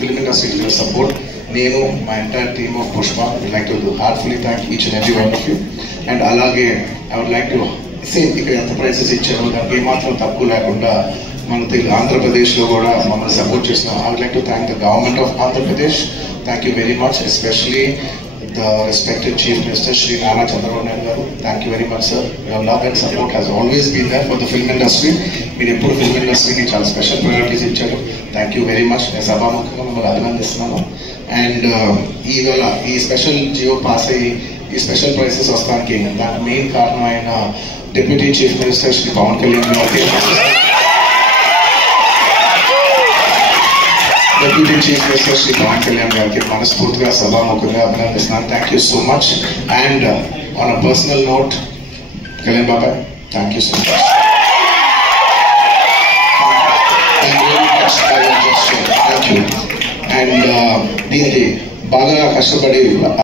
film industry for your support. Nenu, my entire team of Pushpa, would like to heartfully thank each and every one of you. And alage, I would like to say, ఇక్కడ ఎంత prices ఇచ్చారో దానికి ఏమాత్రం తక్కువ లేకుండా మన ఆంధ్రప్రదేశ్లో కూడా మమ్మల్ని సపోర్ట్ చేసిన I would like to thank the government of Andhra Pradesh. Thank you very much, especially the respected Chief Minister Shri Nana Chandrababu Naidu garu. Thank you very much, sir. Your love and support has always been there for the film industry. మీరు ఎప్పుడు film ఇండస్ట్రీకి చాలా special priorities ఇచ్చారు. Thank you very much. నేను సభాముఖంగా మిమ్మల్ని అభినందిస్తున్నాను. And ఈవేళ ఈ స్పెషల్ జియో పాస్ అయ్యి ఈ స్పెషల్ ప్రైసెస్ వస్తానికి దానికి మెయిన్ కారణం అయిన deputy chief minister Shri Pawan Kalyan గారికి, Deputy Chief Minister Shri Pawan Kalyan Gariki మనస్ఫూర్తిగా సభాముఖంగా అభినందిస్తున్నాను. Thank you so much. And on a personal note, Kalyan బాబాయ్, thank you so much. Thank you. And దీనికి బాగా కష్టపడి